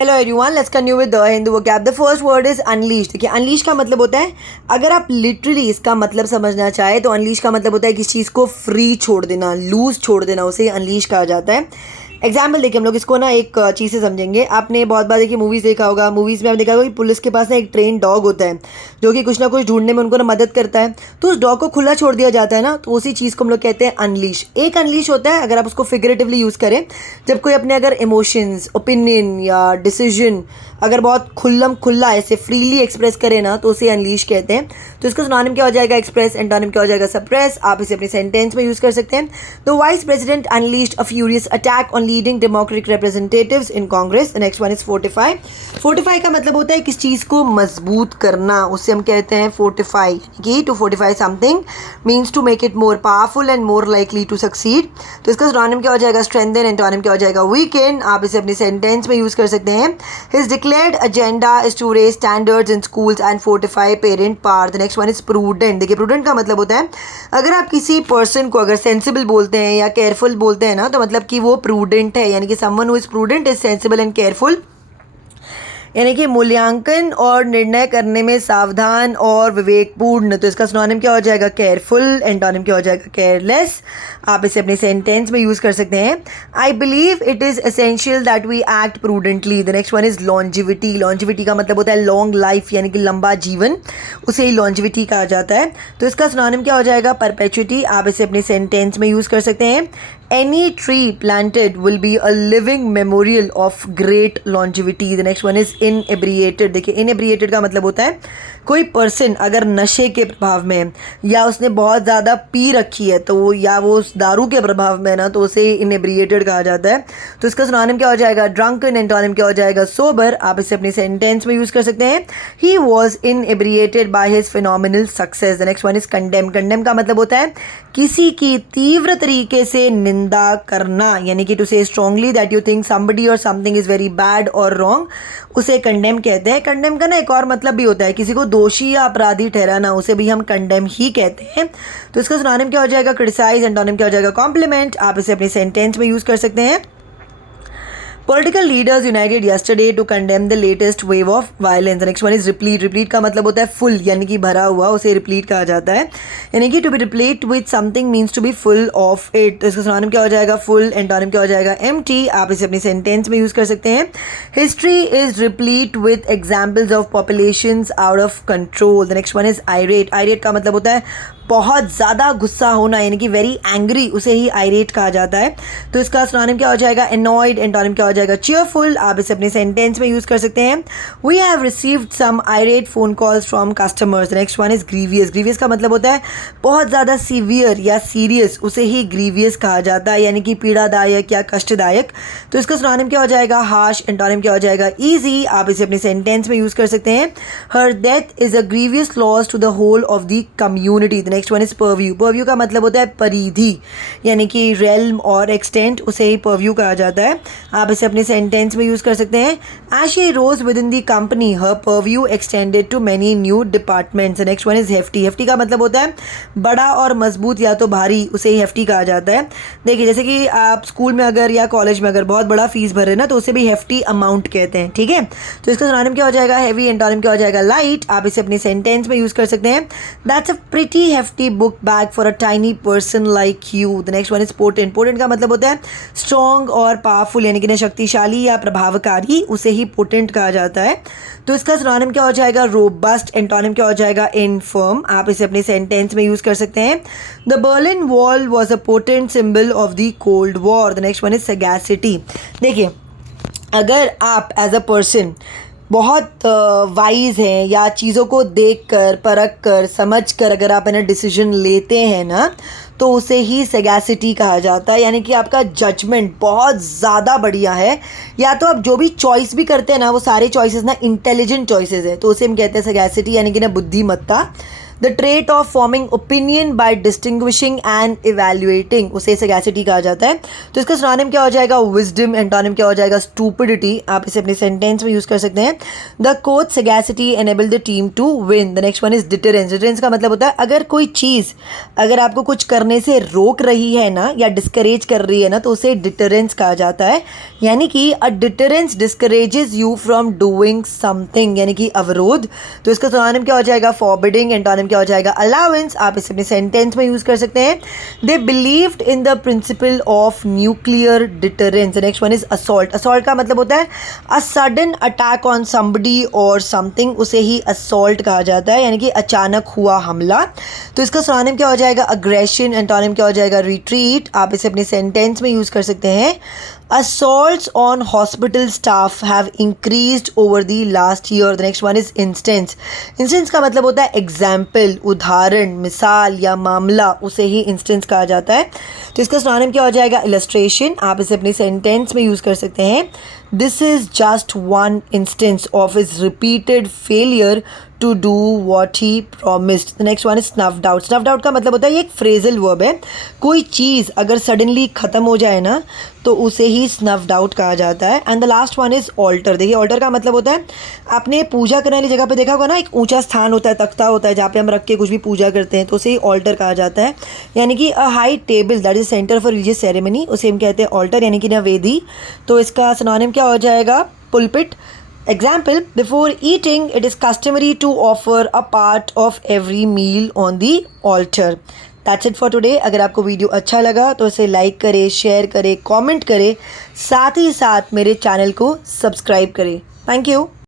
Hello everyone, let's continue with the Hindu vocab. The first word is unleash. देखिए, unleash का मतलब होता है, अगर आप लिटरली इसका मतलब समझना चाहे तो अनलीश का मतलब होता है किसी चीज़ को फ्री छोड़ देना, लूज छोड़ देना, उसे अनलीश कहा जाता है। एग्जाम्पल देखिए, हम लोग इसको ना एक चीज़ से समझेंगे। आपने बहुत बार देखिए मूवीज़ देखा होगा, मूवीज़ में आपने देखा होगा कि पुलिस के पास ना एक ट्रेन डॉग होता है जो कि कुछ ना कुछ ढूंढने में उनको ना मदद करता है। तो उस डॉग को खुला छोड़ दिया जाता है ना, तो उसी चीज़ को हम लोग कहते हैं अनलीश। एक अनलीश होता है अगर आप उसको फिगरेटिवली यूज़ करें, जब कोई अपने अगर इमोशंस, ओपिनियन या डिसीजन अगर बहुत खुला ऐसे फ्रीली एक्सप्रेस करे ना, तो उसे अनलीश कहते हैं। तो इसका सिनोनिम क्या हो जाएगा? एक्सप्रेस। एंटोनिम क्या हो जाएगा? सप्रेस। आप इसे अपने सेंटेंस में यूज़ कर सकते हैं। The vice president unleashed a furious attack on leading democratic representatives in Congress. The next one is fortify. Fortify का मतलब होता है किस चीज़ को मजबूत करना, उससे हम कहते हैं फोर्टिफाई। कि to fortify something means to make it more powerful and more likely to succeed. तो इसका सिनोनिम क्या हो जाएगा? स्ट्रेंथन। एंटोनिम क्या हो जाएगा? वीकेंड। आप इसे अपने सेंटेंस में यूज़ कर सकते हैं। His declared agenda is to raise standards in schools and fortify parent power. The next one is prudent. देखिए, prudent का मतलब होता है अगर आप किसी पर्सन को अगर सेंसिबल बोलते हैं या केयरफुल बोलते हैं ना, तो मतलब कि वो प्रूडेंट है, यानी कि someone who is prudent is sensible and careful, यानी कि मूल्यांकन और निर्णय करने में सावधान और विवेकपूर्ण। तो इसका सिनोनिम क्या हो जाएगा? केयरफुल। एंटोनिम क्या हो जाएगा? केयरलेस। आप इसे अपने सेंटेंस में यूज़ कर सकते हैं। I believe it is essential that we act prudently. The next one is longevity. Longevity का मतलब होता है लॉन्ग लाइफ, यानी कि लंबा जीवन, उसे ही लॉन्जिविटी कहा जाता है। तो इसका सिनोनिम क्या हो जाएगा? परपेचुइटी। आप इसे अपने सेंटेंस में यूज़ कर सकते हैं। Any tree planted will be a living memorial of great longevity. The next one is inebriated. देखिए, inebriated का मतलब होता है कोई पर्सन अगर नशे के प्रभाव में है या उसने बहुत ज़्यादा पी रखी है, तो वो या वो उस दारू के प्रभाव में है ना, तो उसे inebriated कहा जाता है। तो इसका सिनोनिम क्या हो जाएगा? ड्रंकन। एंटोनिम क्या हो जाएगा? सोबर। आप इसे अपने सेंटेंस में यूज़ कर सकते हैं। He was inebriated by his phenomenal success. The next one is condemn. Condemn का मतलब होता है किसी की तीव्र तरीके से निंदा करना, यानी कि टू से strongly that you think somebody और समथिंग इज़ वेरी बैड और रॉन्ग, उसे कंडेम कहते हैं। कंडेम का ना एक और मतलब भी होता है किसी को दोषी या अपराधी ठहराना, उसे भी हम कंडेम ही कहते हैं। तो इसका सिनोनिम क्या हो जाएगा? क्रिटिसाइज। एंटोनिम क्या हो जाएगा? कॉम्प्लीमेंट। आप इसे अपने सेंटेंस में यूज़ कर सकते हैं। Political leaders united yesterday to condemn the latest wave of violence. The next one is replete. Replete का मतलब होता है full, यानी कि भरा हुआ, उसे replete कहा जाता है। यानी कि to be replete with something means to be full of it. तो इसका सिनोनिम क्या हो जाएगा? full। एंटोनिम क्या हो जाएगा? empty। आप इसे अपनी सेंटेंस में यूज़ कर सकते हैं। History is replete with examples of populations out of control. The next one is irate. Irate का मतलब होता है बहुत ज़्यादा गुस्सा होना, यानी कि वेरी एंग्री, उसे ही आयरेट कहा जाता है। तो इसका सिनोनिम क्या हो जाएगा? एनॉयड। एंटोनिम क्या हो जाएगा? चीयरफुल। आप इसे अपने सेंटेंस में यूज़ कर सकते हैं। We have received some irate phone calls from customers. Next one is grievous. Grievous का मतलब होता है बहुत ज़्यादा सीवियर या सीरियस, उसे ही ग्रीवियस कहा जाता है, यानी कि पीड़ादायक या कष्टदायक। तो इसका सिनोनिम क्या हो जाएगा? हार्श। एंटोनिम क्या हो जाएगा? ईजी। आप इसे अपने सेंटेंस में यूज़ कर सकते हैं। Her death is a grievous loss to the whole of the community. Next one is purview. Purview का मतलब होता है परिधि, यानी कि रेल्म और एक्सटेंट, उसे ही परव्यू कहा जाता है। आप इसे अपने सेंटेंस में यूज़ कर सकते हैं। As she rose within the company her purview extended to many new departments. Next one is hefty. Hefty का मतलब होता है बड़ा और मजबूत या तो भारी, उसे ही हेफ्टी कहा जाता है। देखिए, जैसे कि आप स्कूल में अगर या कॉलेज में अगर बहुत बड़ा फीस भर रहे हैं ना, तो उसे भी हेफ्टी अमाउंट कहते हैं। ठीक है, तो इसका सिनोनिम क्या हो जाएगा? हैवी। एंटोनिम क्या हो जाएगा? लाइट। आप इसे अपने सेंटेंस में यूज़ कर सकते हैं। That's a pretty hefty book bag for a tiny person like you. The next one is potent. Potent का मतलब होता है स्ट्रॉन्ग और पावरफुल, यानी कि शक्तिशाली या प्रभावकारी, उसे ही पोटेंट कहा जाता है। तो इसका सिनोनिम क्या हो जाएगा? रोबस्ट। एंटोनिम क्या हो जाएगा? इनफर्म। आप इसे अपने सेंटेंस में यूज़ कर सकते हैं। The Berlin wall was a potent symbol of the cold war. The next one is sagacity. देखिए, अगर आप एज अ पर्सन बहुत वाइज हैं या चीज़ों को देख कर, परख कर, समझ कर अगर आप है डिसीजन लेते हैं ना, तो उसे ही सगैसिटी कहा जाता है, यानी कि आपका जजमेंट बहुत ज़्यादा बढ़िया है, या तो आप जो भी चॉइस भी करते हैं ना, वो सारे चॉइसेस ना इंटेलिजेंट चॉइसेस है, तो उसे हम कहते हैं सगैसिटी, यानी कि ना बुद्धिमत्ता। The trait of forming opinion by distinguishing and evaluating, उसे सगैसिटी कहा जाता है। तो इसका सिनोनिम क्या हो जाएगा? विजडम। एंटोनिम क्या हो जाएगा? स्टूपिडिटी। आप इसे अपने सेंटेंस में यूज कर सकते हैं। The coach sagacity enable the team to win. The next one is deterrence. Deterrence का मतलब होता है अगर कोई चीज़ अगर आपको कुछ करने से रोक रही है ना या डिस्करेज कर रही है ना तो उसे डिटरेंस कहा जाता है। यानी कि a deterrence discourages you from doing something, यानी कि अवरोध। तो इसका सिनोनिम क्या हो जाएगा? फॉरबिडिंग। एंटोनिम क्या हो जाएगा? अलाउंस। आप इसे अपने सेंटेंस में यूज कर सकते हैं। They believed in the principle of nuclear deterrence. Next one is assault. Assault का मतलब होता है a sudden attack on somebody और समथिंग, उसे ही असॉल्ट कहा जाता है, यानी कि अचानक हुआ हमला। तो इसका सिनोनिम क्या हो जाएगा? अग्रेशन। एंटोनिम क्या हो जाएगा? रिट्रीट। आप इसे अपने सेंटेंस में यूज कर सकते हैं। Assaults on hospital staff have increased over the last year. The next one is instance. Instance का मतलब होता है एग्जाम्पल, उदाहरण, मिसाल या मामला, उसे ही इंस्टेंस कहा जाता है। तो इसका सिनोनिम क्या हो जाएगा? इलस्ट्रेशन। आप इसे अपने सेंटेंस में यूज कर सकते हैं। This is just one instance of his repeated failure to do what he promised. The next one is snuffed out. Snuffed out का मतलब होता है ये एक फ्रेजल वर्ब है। कोई चीज़ अगर सडनली ख़त्म हो जाए ना तो उसे ही स्नफ्ड आउट कहा जाता है। And the last one is alter. देखिए ऑल्टर का मतलब होता है आपने पूजा करने वाली जगह पे देखा होगा ना, एक ऊंचा स्थान होता है, तख्ता होता है जहाँ पे हम रख के कुछ भी पूजा करते हैं, तो उसे ही ऑल्टर कहा जाता है। यानी कि a high table that is centre for religious ceremony, उसे हम कहते हैं ऑल्टर, यानी कि ना वेदी। तो इसका सिनोनिम क्या हो जाएगा? Pulpit. Example, before eating, it is customary to offer a part of every meal on the altar. That's it for today. अगर आपको वीडियो अच्छा लगा तो इसे लाइक करें, शेयर करें, कमेंट करें, साथ ही साथ मेरे चैनल को सब्सक्राइब करें। Thank you.